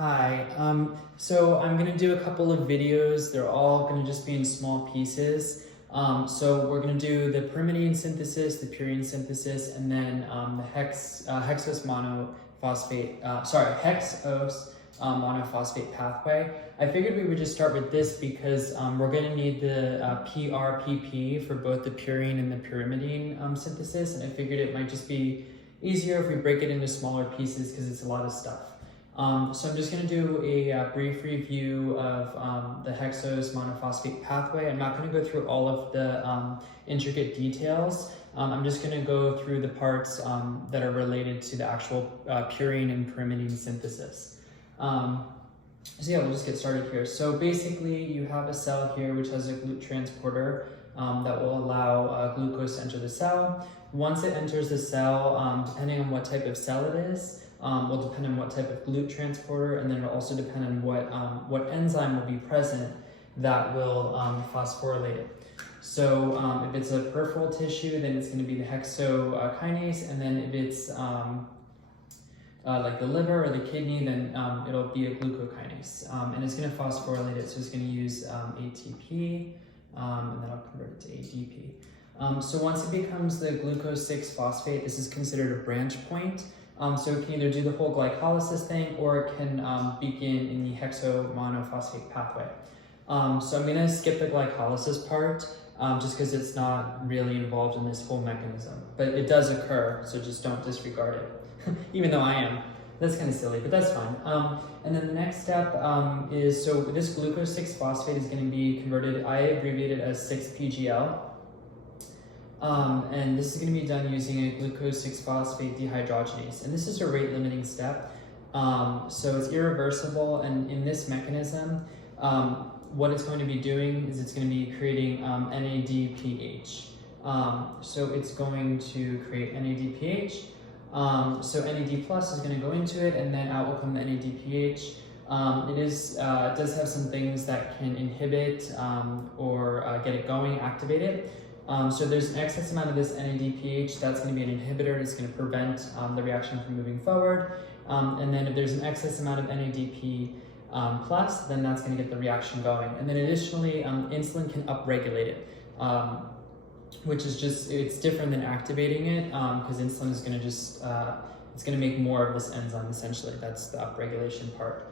Hi, so I'm gonna do a couple of videos. They're all gonna just be in small pieces. So we're gonna do the pyrimidine synthesis, the purine synthesis, and then the hexose monophosphate pathway. I figured we would just start with this because we're gonna need the PRPP for both the purine and the pyrimidine synthesis, and I figured it might just be easier if we break it into smaller pieces because it's a lot of stuff. So I'm just going to do a brief review of the hexose monophosphate pathway. I'm not going to go through all of the intricate details. I'm just going to go through the parts that are related to the actual purine and pyrimidine synthesis. So yeah, we'll just get started here. So basically you have a cell here which has a GLUT transporter that will allow glucose to enter the cell. Once it enters the cell, depending on what type of cell it is, will depend on what type of GLUT transporter, and then it'll also depend on what enzyme will be present that will phosphorylate it. So if it's a peripheral tissue, then it's going to be the hexokinase, and then if it's like the liver or the kidney, then it'll be a glucokinase, and it's going to phosphorylate it, so it's going to use ATP, and then I'll convert it to ADP. So once it becomes the glucose 6-phosphate, this is considered a branch point. So it can either do the whole glycolysis thing, or it can begin in the hexomonophosphate pathway. So I'm going to skip the glycolysis part just because it's not really involved in this whole mechanism. But it does occur, so just don't disregard it, even though I am. That's kind of silly, but that's fine. And then the next step is, so this glucose 6-phosphate is going to be converted, I abbreviate it as 6-PGL. And this is going to be done using a glucose 6-phosphate dehydrogenase. And this is a rate limiting step. So it's irreversible, and in this mechanism, what it's going to be doing is it's going to be creating NADPH. So it's going to create NADPH. So NAD plus is going to go into it, and then out will come the NADPH. It does have some things that can inhibit or get it going, activate it. So there's an excess amount of this NADPH that's going to be an inhibitor. It's going to prevent the reaction from moving forward. And then if there's an excess amount of NADP plus, then that's going to get the reaction going. And then additionally, insulin can upregulate it, which is just, it's different than activating it because insulin is going to just, it's going to make more of this enzyme essentially. That's the upregulation part.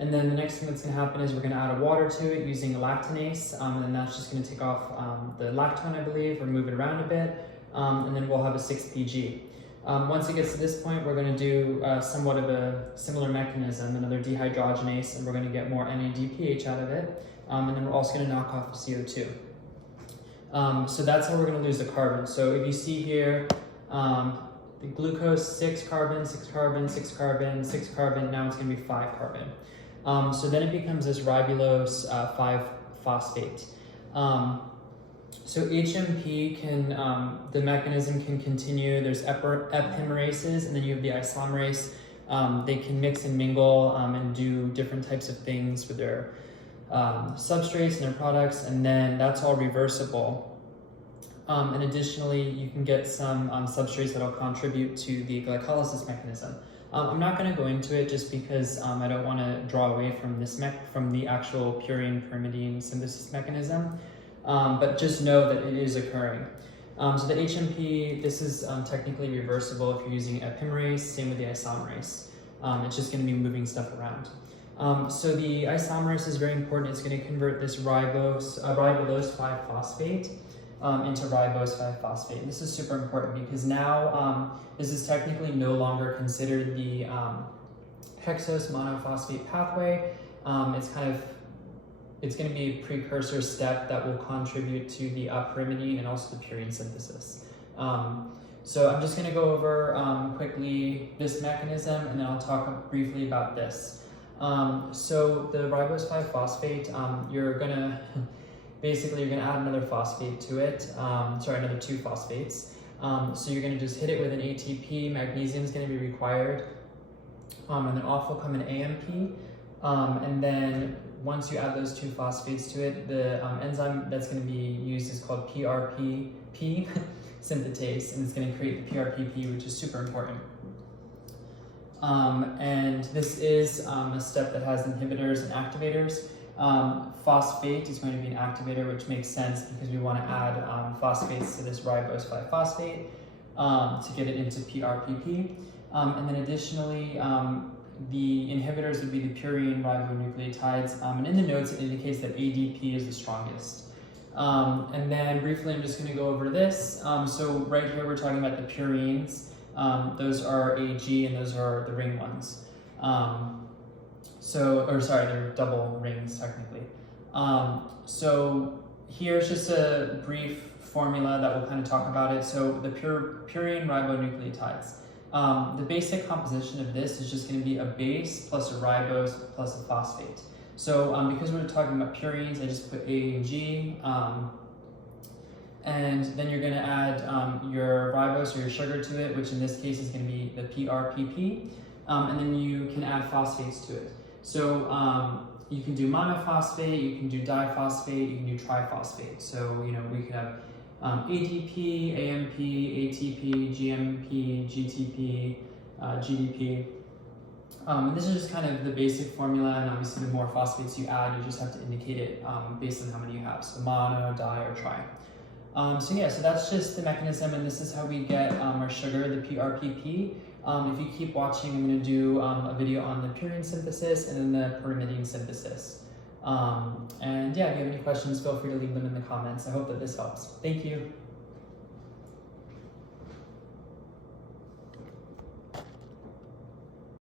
And then the next thing that's going to happen is we're going to add a water to it using a lactonase, and then that's just going to take off the lactone, I believe, or move it around a bit, and then we'll have a 6-PG. Once it gets to this point, we're going to do somewhat of a similar mechanism, another dehydrogenase, and we're going to get more NADPH out of it, and then we're also going to knock off the CO2. So that's how we're going to lose the carbon. So if you see here, the glucose, 6 carbon, 6 carbon, 6 carbon, 6 carbon, now it's going to be 5 carbon. So then it becomes this ribulose 5-phosphate. So HMP can, the mechanism can continue. There's epimerases, and then you have the isomerase. They can mix and mingle and do different types of things with their substrates and their products, and then that's all reversible. And additionally, you can get some substrates that will contribute to the glycolysis mechanism. I'm not going to go into it just because I don't want to draw away from this from the actual purine pyrimidine synthesis mechanism, but just know that it is occurring. So the HMP, this is technically reversible if you're using epimerase, same with the isomerase. It's just going to be moving stuff around. So the isomerase is very important. It's going to convert this ribulose 5-phosphate into ribose 5-phosphate. And this is super important because now this is technically no longer considered the hexose monophosphate pathway. It's going to be a precursor step that will contribute to the pyrimidine and also the purine synthesis. So I'm just going to go over quickly this mechanism, and then I'll talk briefly about this. So the ribose 5-phosphate, you're going to add another phosphate to it, another 2 phosphates. So you're going to just hit it with an ATP, magnesium is going to be required, and then off will come an AMP, and then once you add those 2 phosphates to it, the enzyme that's going to be used is called PRPP synthetase, and it's going to create the PRPP, which is super important. And this is a step that has inhibitors and activators. Phosphate is going to be an activator, which makes sense because we want to add phosphates to this ribose 5-phosphate to get it into PRPP. And then additionally, the inhibitors would be the purine ribonucleotides. And in the notes, it indicates that ADP is the strongest. And then briefly, I'm just going to go over this. So right here, we're talking about the purines. Those are AG, and those are the ring ones. They're double rings technically. So here's just a brief formula that will kind of talk about it. So the purine ribonucleotides. The basic composition of this is just going to be a base plus a ribose plus a phosphate. So because we're talking about purines, I just put A and G. And then you're going to add your ribose or your sugar to it, which in this case is going to be the PRPP. And then you can add phosphates to it. So you can do monophosphate, you can do diphosphate, you can do triphosphate. So, we could have ADP, AMP, ATP, GMP, GTP, GDP. And this is just kind of the basic formula, and obviously the more phosphates you add, you just have to indicate it based on how many you have. So mono, di, or tri. So that's just the mechanism, and this is how we get our sugar, the PRPP. If you keep watching, I'm going to do a video on the purine synthesis and then the pyrimidine synthesis. If you have any questions, feel free to leave them in the comments. I hope that this helps. Thank you.